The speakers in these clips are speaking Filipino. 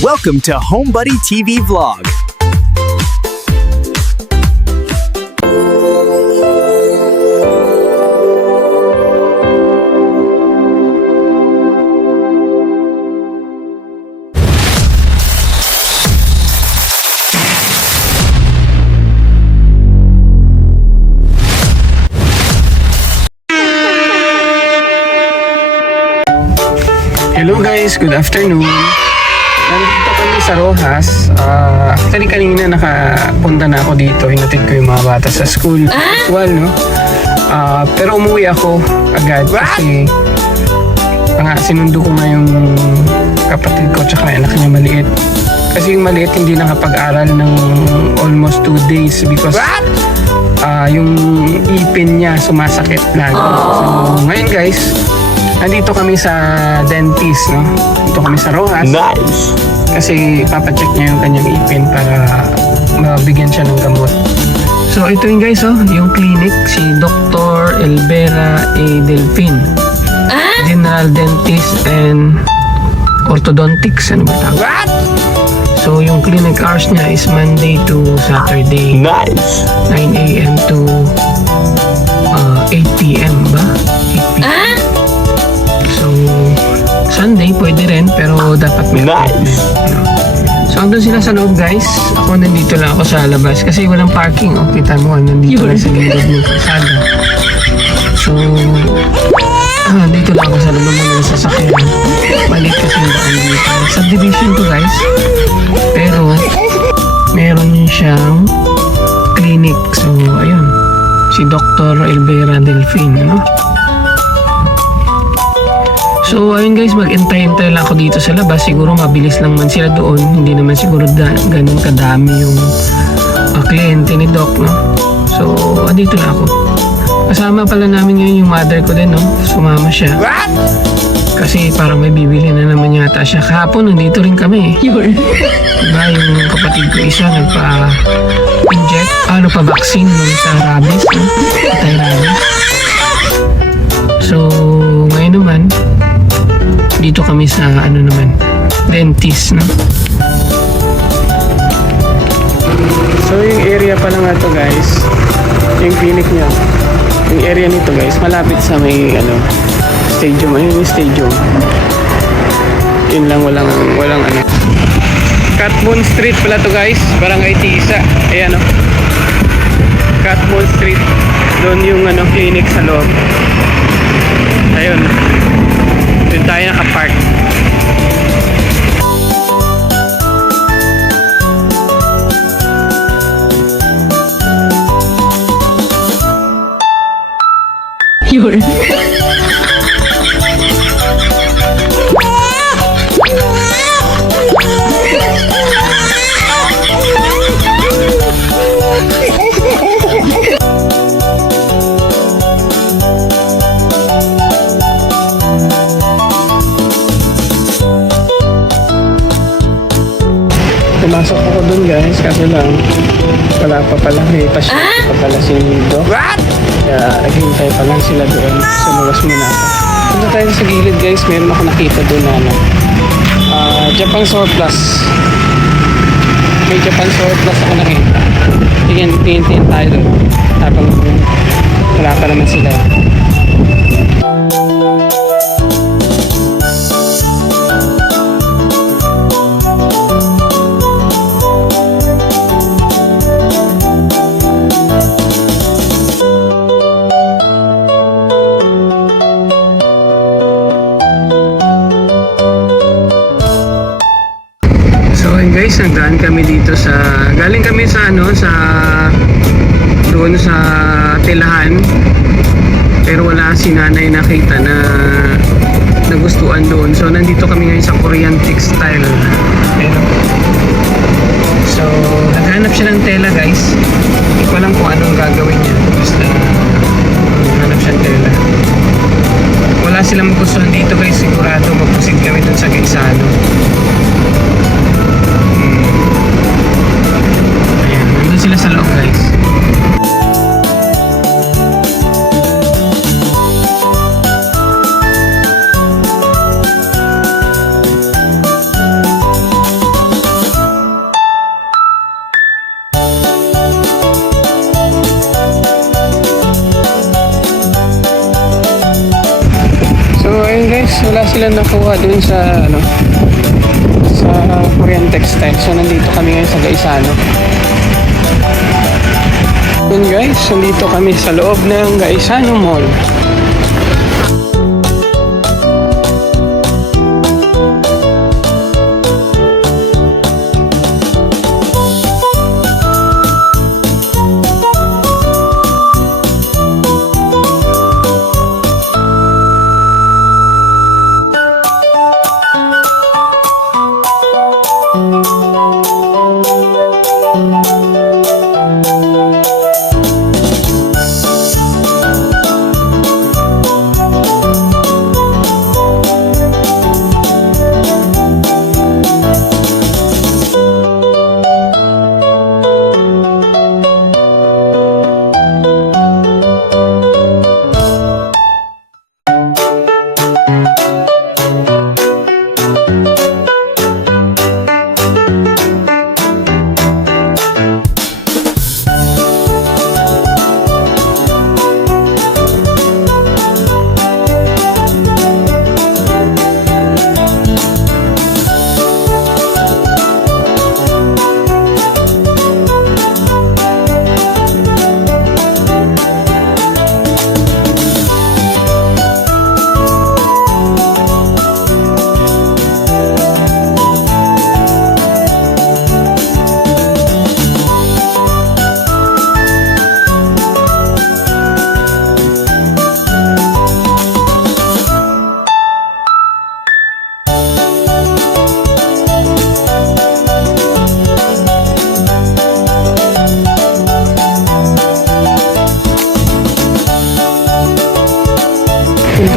Welcome to Home Buddy TV Vlog. Hello guys, good afternoon. Sa Rojas. Ah, actually kanina nakapunta na ako dito. Hinatid ko yung mga bata sa school. Actual, no? Ah, pero umuwi ako agad kasi nga, sinundo ko nga yung kapatid ko tsaka yung anak niya maliit. Kasi yung maliit hindi nakapag-aral ng almost two days because ah yung ipin niya sumasakit lagi. So, ngayon guys, Nandito kami sa dentist, no? Dito kami sa Rojas. Nice. Kasi papacheck niya yung kanyang ipin para mabigyan siya ng gamot. So ito yung guys, oh, yung clinic, si Dr. Elvera A. Delfin. General Dentist and Orthodontics. Ano ba tawag? So yung clinic hours niya is Monday to Saturday. Nice. 9 a.m. to uh, 8 p.m. ba? Dapat may Nice. So, andun sila sa loob, guys. Ako nandito lang ako sa labas kasi walang parking. O, kita mo, nandito lang sa gilid ng kalsada. So, ah, dito lang ako sa loob ng mga sasakyan. Maliit kasi yung daan dito. Subdivision to, guys. Pero, meron siyang clinic. So, ayun. Si Dr. Elvera Delfin, no? So, ayun guys, mag-intay-intay lang ako dito sa labas. Siguro mabilis lang man sila doon. Hindi naman siguro da- ganun kadami yung uh, kliyente ni Doc, no? So, andito lang ako. Kasama pala namin ngayon yung mother ko din, no? Sumama siya. Kasi parang may bibili na naman yata siya. Kahapon, nandito rin kami. eh. Diba, yung kapatid ko isa nagpa-inject, ano pa, vaccine nun sa rabies, no? Anti-rabies. So, ngayon naman, dito kami sa ano naman, dentist, no? So, yung area pa lang ito, guys, yung clinic niya, yung area nito, guys, malapit sa may, ano, stadium, ayun yung stadium. Yun lang, walang, walang, ano. Catmon Street pala to, guys, Barangay Tisa. Ayan, no? Catmon Street. Doon yung, ano, clinic sa loob. Ayun. Doon tayo nakapark. Doon guys, kaso lang wala pa pala, may pasyente pa pala si Doc. What? Kaya naghihintay pa lang sila doon sa luwas muna ako. Punta tayo sa gilid guys, meron ako nakita doon na ano, ah, Japan Surplus. May Japan Surplus ako nakita. Tingin, tingin, tingin tayo doon. Habang wala pa naman sila. Ayun guys, nagdaan kami dito sa galing kami sa ano sa doon sa Tilahan. Pero wala si nanay nakita na nagustuhan doon. So nandito kami ngayon sa Korean Textile. Pero, so naghanap siya ng tela guys. Hindi ko alam kung anong gagawin niya. Basta naghanap siya ng tela. Wala silang magustuhan dito guys. Sigurado magpusid kami doon sa Gaisano. Kukuha dun sa ano sa Korean Textile. So nandito kami ngayon sa Gaisano. Yun guys, nandito kami sa loob ng Gaisano Mall.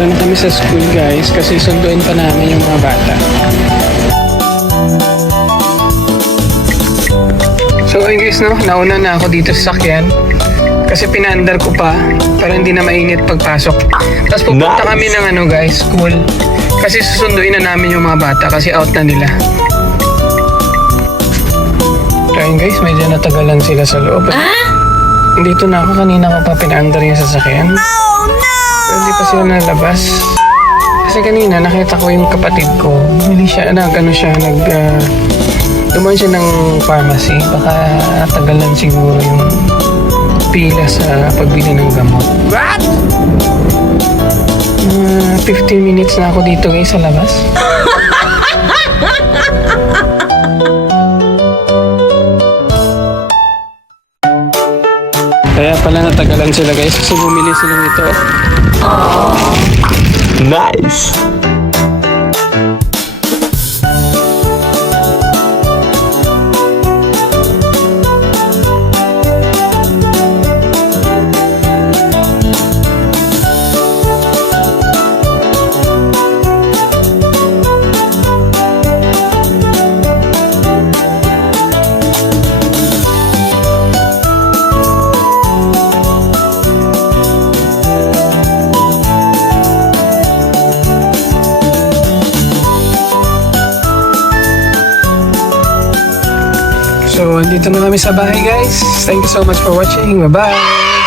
Punta na kami sa school guys kasi sunduin pa namin yung mga bata. So ayun guys no, nauna na ako dito sa sakyan. Kasi pinaandar ko pa para hindi na mainit pagpasok. Tapos pupunta Nice. kami ng ano guys, school. Kasi susunduin na namin yung mga bata kasi out na nila. So ayun guys, medyo natagalan sila sa loob. Dito na ako kanina ko pa pinaandar yung sasakyan. Pero hindi pa sila nalabas. Kasi kanina nakita ko yung kapatid ko. Bumili siya, nag ano siya, nag... Uh, dumaan siya ng pharmacy. Baka tagalan siguro yung pila sa pagbili ng gamot. What? 15 minutes na ako dito guys sa labas. natagalan sila guys kasi bumili sila nito. Nice. So, andito na kami sa bahay guys. Thank you so much for watching. Bye-bye!